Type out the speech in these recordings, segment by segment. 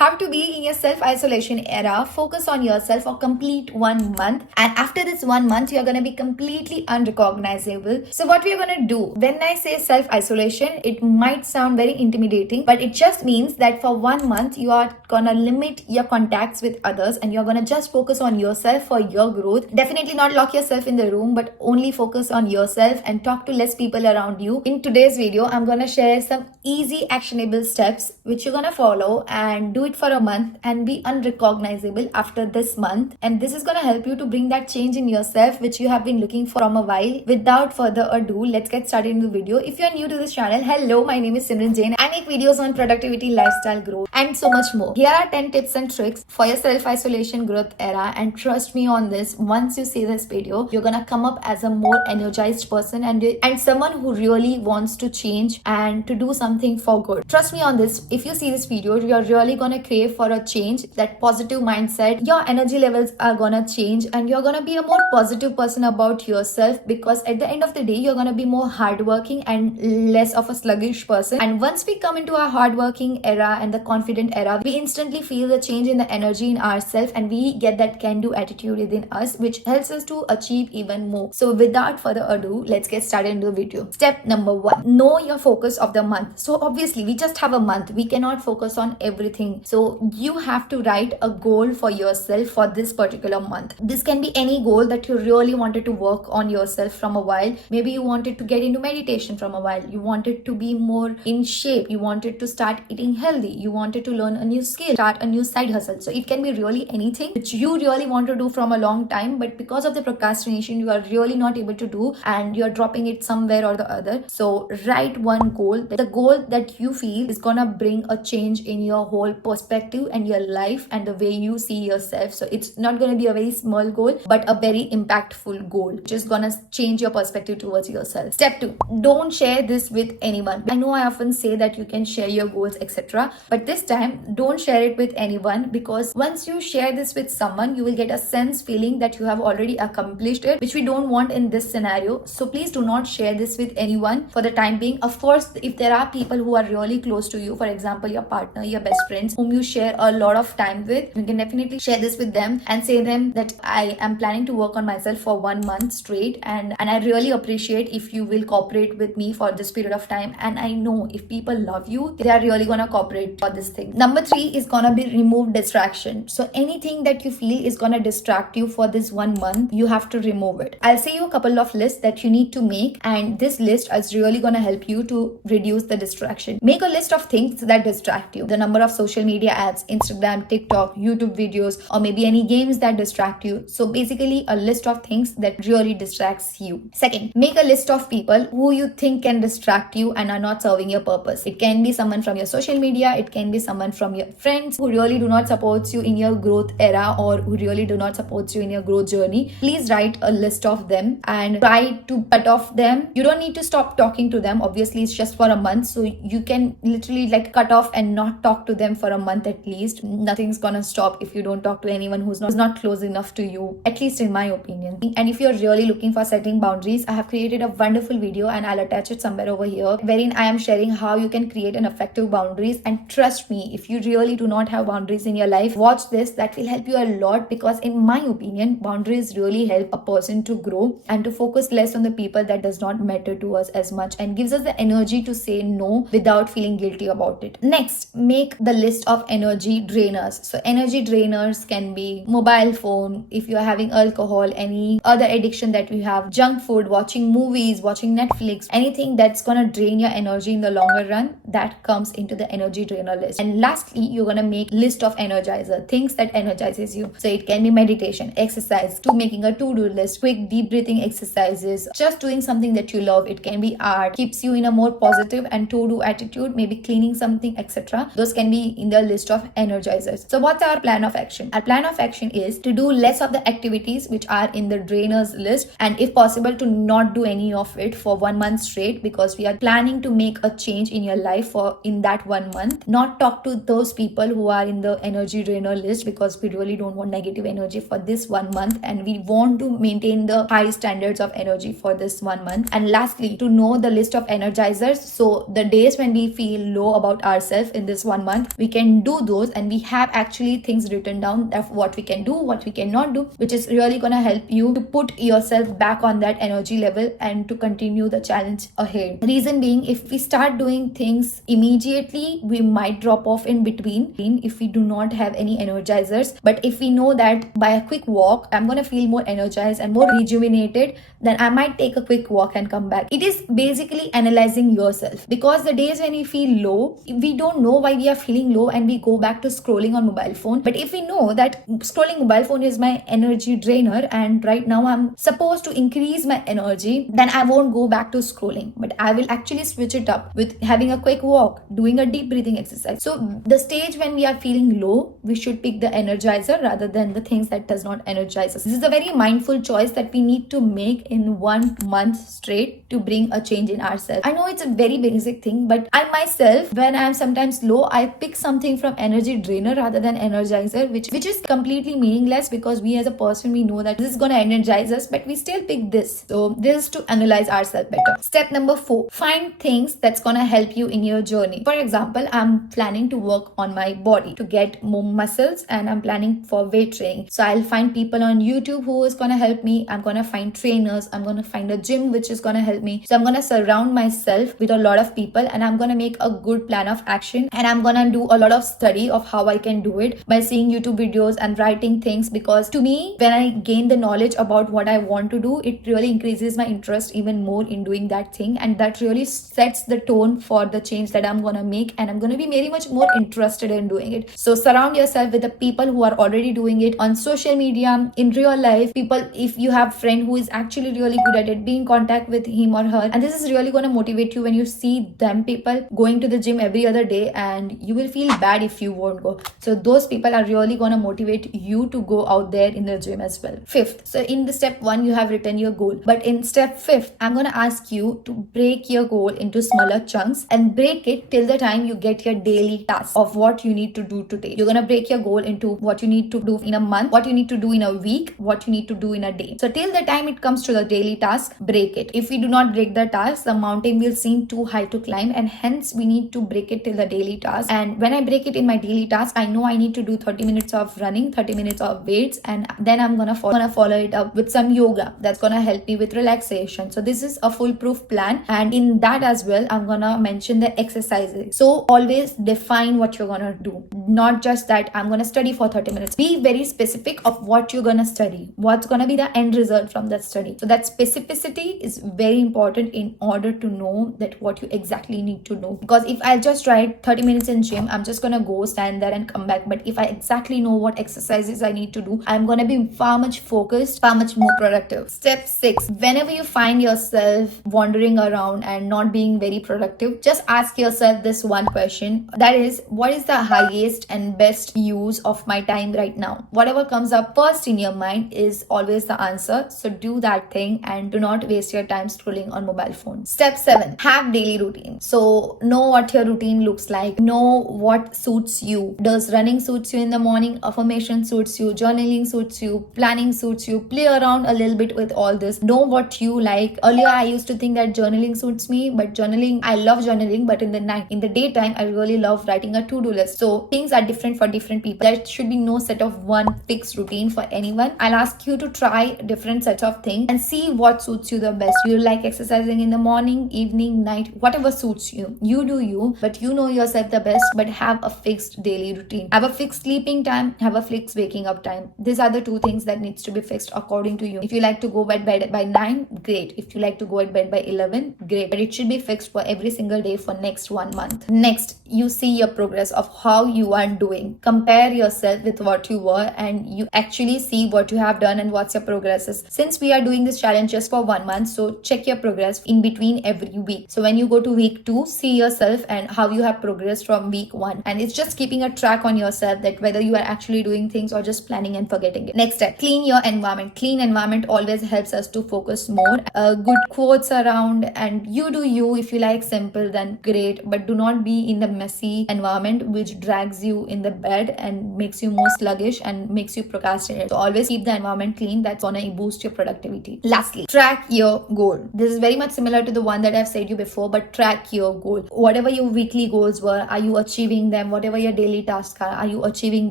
How to be in your self-isolation era, focus on yourself for complete 1 month, and after this 1 month you're going to be completely unrecognizable. So what we're going to do, when I say self-isolation, it might sound very intimidating, but it just means that for 1 month you are going to limit your contacts with others and you're going to just focus on yourself for your growth. Definitely not lock yourself in the room, but only focus on yourself and talk to less people around you. In today's video, I'm going to share some easy actionable steps which you're going to follow and do it for a month and be unrecognizable after this month. And this is going to help you to bring that change in yourself which you have been looking for from a while. Without further ado, let's get started in the video. If you're new to this channel, hello, my name is Simran Jain. I make videos on productivity, lifestyle growth and so much more. Here are 10 tips and tricks for your self-isolation growth era, and trust me on this, once you see this video, you're gonna come up as a more energized person and someone who really wants to change and to do something for good. Trust me on this, if you see this video, you're really gonna crave for a change, that positive mindset, your energy levels are gonna change and you're gonna be a more positive person about yourself, because at the end of the day, you're gonna be more hardworking and less of a sluggish person. And once we come into our hardworking era and the confident era, we instantly feel the change in the energy in ourselves and we get that can-do attitude within us, which helps us to achieve even more. So without further ado, let's get started into the video. Step number 1, know your focus of the month. So obviously we just have a month, we cannot focus on everything, so you have to write a goal for yourself for this particular month. This can be any goal that you really wanted to work on yourself from a while. Maybe you wanted to get into meditation from a while, you wanted to be more in shape, you wanted to start eating healthy, you wanted to learn a new skill, start a new side hustle. So it can be really anything which you really want to do from a long time, but because of the procrastination you are really not able to do and you're dropping it somewhere or the other. So write one goal, the goal that you feel is gonna bring a change in your whole perspective and your life and the way you see yourself. So it's not gonna be a very small goal, but a very impactful goal, just gonna change your perspective towards yourself. Step 2, don't share this with anyone. I know I often say that you can share your goals, etc., but this time don't share it with anyone, because once you share this with someone, you will get a sense feeling that you have already accomplished it, which we don't want in this scenario. So please do not share this with anyone for the time being. Of course, if there are people who are really close to you, for example your partner, your best friends, whom you share a lot of time with, you can definitely share this with them and say them that I am planning to work on myself for 1 month straight, and I really appreciate if you will cooperate with me for this period of time. And I know if people love you, they are really gonna cooperate for this thing. Number 3 is gonna be remove distraction. So anything that you feel is gonna distract you for this 1 month, you have to remove it. I'll say you a couple of lists that you need to make, and this list is really gonna help you to reduce the distraction. Make a list of things that distract you, the number of social media apps, Instagram, TikTok, YouTube videos, or maybe any games that distract you. So basically a list of things that really distracts you. Second, make a list of people who you think can distract you and are not serving your purpose. It can be someone from your social media, it can be someone from your friends who really do not support you in your growth era or who really do not support you in your growth journey. Please write a list of them and try to cut off them. You don't need to stop talking to them, obviously it's just for a month, so you can literally like cut off and not talk to them for a month at least. Nothing's gonna stop if you don't talk to anyone who's not close enough to you, at least in my opinion. And if you're really looking for setting boundaries, I have created a wonderful video and I'll attach it somewhere over here, wherein I am sharing how you can create an effective boundaries. And trust me, if you really do not have boundaries in your life, watch this, that will help you a lot, because in my opinion, boundaries really help a person to grow and to focus less on the people that does not matter to us as much, and gives us the energy to say no without feeling guilty about it. Next, make the list of energy drainers. So energy drainers can be mobile phone, if you are having alcohol, any other addiction that you have, junk food, watching movies, watching Netflix, anything that's gonna drain your energy in the longer run, that comes into the energy drainer list. And lastly, you're gonna make list of energizer, things that energizes you. So it can be meditation, exercise, to making a to-do list, quick deep breathing exercises, just doing something that you love. It can be art, keeps you in a more positive and to-do attitude, maybe cleaning something, etc. Those can be in the list of energizers. So what's our plan of action? Our plan of action is to do less of the activities which are in the drainers list, and if possible to not do any of it for 1 month straight, because we are planning to make a change in your life for in that 1 month. Not talk to those people who are in the energy drainer list, because we really don't want negative energy for this 1 month and we want to maintain the high standards of energy for this 1 month. And lastly, to know the list of energizers, so the days when we feel low about ourselves in this 1 month, we can can do those, and we have actually things written down of what we can do, what we cannot do, which is really going to help you to put yourself back on that energy level and to continue the challenge ahead. Reason being, if we start doing things immediately, we might drop off in between if we do not have any energizers. But if we know that by a quick walk I'm going to feel more energized and more rejuvenated, then I might take a quick walk and come back. It is basically analyzing yourself, because the days when we feel low, we don't know why we are feeling low and we go back to scrolling on mobile phone. But if we know that scrolling mobile phone is my energy drainer and right now I'm supposed to increase my energy, then I won't go back to scrolling, but I will actually switch it up with having a quick walk, doing a deep breathing exercise. So the stage when we are feeling low, we should pick the energizer rather than the things that does not energize us. This is a very mindful choice that we need to make in 1 month straight to bring a change in ourselves. I know it's a very basic thing, but I myself, when I am sometimes low, I pick something from energy drainer rather than energizer, which is completely meaningless, because we as a person, we know that this is going to energize us, but we still pick this. So this is to analyze ourselves better. Step number 4, find things that's going to help you in your journey. For example, I'm planning to work on my body to get more muscles, and I'm planning for weight training. So I'll find people on YouTube who is going to help me. I'm going to find trainers. I'm going to find a gym which is going to help me. So I'm going to surround myself with a lot of people, and I'm going to make a good plan of action, and I'm going to do a lot of study of how I can do it by seeing YouTube videos and writing things, because to me, when I gain the knowledge about what I want to do, it really increases my interest even more in doing that thing, and that really sets the tone for the change that I'm going to make, and I'm going to be very much more interested in doing it. So surround yourself with the people who are already doing it on social media, in real life. People, if you have a friend who is actually really good at it, be in contact with him or her, and this is really going to motivate you when you see them people going to the gym every other day, and you will feel bad if you won't go. So those people are really going to motivate you to go out there in the gym as well. 5th, so in the step 1 you have written your goal, but in step 5th I'm going to ask you to break your goal into smaller chunks and break it till the time you get your daily task of what you need to do today. You're going to break your goal into what you need to do in a month, what you need to do in a week, what you need to do in a day. So till the time it comes to the daily task, break it. If we do not break the task, the mountain will seem too high to climb, and hence we need to break it till the daily task. And when I break it in my daily task, I know I need to do 30 minutes of running, 30 minutes of weights, and then I'm gonna follow it up with some yoga that's gonna help me with relaxation. So this is a foolproof plan, and in that as well I'm gonna mention the exercises. So always define what you're gonna do, not just that I'm gonna study for 30 minutes. Be very specific of what you're gonna study, what's gonna be the end result from that study. So that specificity is very important in order to know that what you exactly need to know. Because if I just write 30 minutes in gym, I'm just gonna go stand there and come back. But if I exactly know what exercises I need to do, I'm gonna be far much focused, far much more productive. Step 6, whenever you find yourself wandering around and not being very productive, just ask yourself this one question, that is, what is the highest and best use of my time right now? Whatever comes up first in your mind is always the answer. So do that thing and do not waste your time scrolling on mobile phone. Step 7, have daily routine. So know what your routine looks like, know what suits you. Does running suits you in the morning? Affirmation suits you? Journaling suits you? Planning suits you? Play around a little bit with all this. Know what you like. Earlier I used to think that journaling suits me, but I love journaling, but in the daytime I really love writing a to-do list. So things are different for different people. There should be no set of one fixed routine for anyone. I'll ask you to try different sets of things and see what suits you the best. You like exercising in the morning, evening, night, whatever suits you. You do you, but you know yourself the best. But have a fixed daily routine. Have a fixed sleeping time, have a fixed waking up time. These are the 2 things that needs to be fixed according to you. If you like to go bed by 9, great. If you like to go at bed by 11, great. But it should be fixed for every single day for next 1 month. Next, you see your progress of how you are doing. Compare yourself with what you were, and you actually see what you have done and what's your progress is. Since we are doing this challenge just for 1 month, so check your progress in between every week. So when you go to week 2, see yourself and how you have progressed from week 1. And it's just keeping a track on yourself that whether you are actually doing things or just planning and forgetting it. Next step, clean your environment. Clean environment always helps us to focus more. Good quotes around, and you do you. If you like simple, then great, but do not be in the messy environment which drags you in the bed and makes you more sluggish and makes you procrastinate. So always keep the environment clean. That's gonna boost your productivity. Lastly, track your goal. This is very much similar to the one that I've said you before, but track your goal. Whatever your weekly goals were, are you achieving them? them? Whatever your daily tasks are you achieving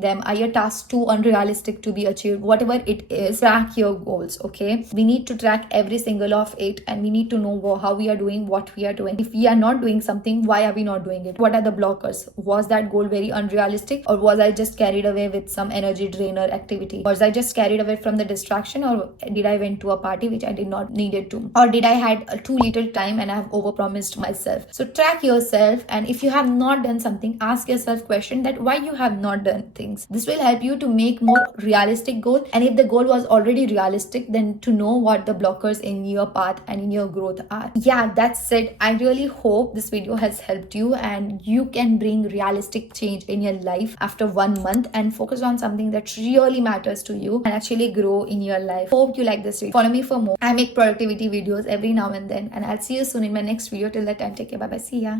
them? Are your tasks too unrealistic to be achieved? Whatever it is, track your goals. Okay, we need to track every single of it, and we need to know how we are doing, what we are doing. If we are not doing something, why are we not doing it? What are the blockers? Was that goal very unrealistic, or was I just carried away with some energy drainer activity? Was I just carried away from the distraction, or did I went to a party which I did not needed to, or did I had too little time and I have overpromised myself? So track yourself, and if you have not done something, ask yourself question that why you have not done things. This will help you to make more realistic goal, and if the goal was already realistic, then to know what the blockers in your path and in your growth are. Yeah, that's it. I really hope this video has helped you and you can bring realistic change in your life after 1 month and focus on something that really matters to you and actually grow in your life. Hope you like this video. Follow me for more. I make productivity videos every now and then, and I'll see you soon in my next video. Till that time, take care. Bye bye. See ya.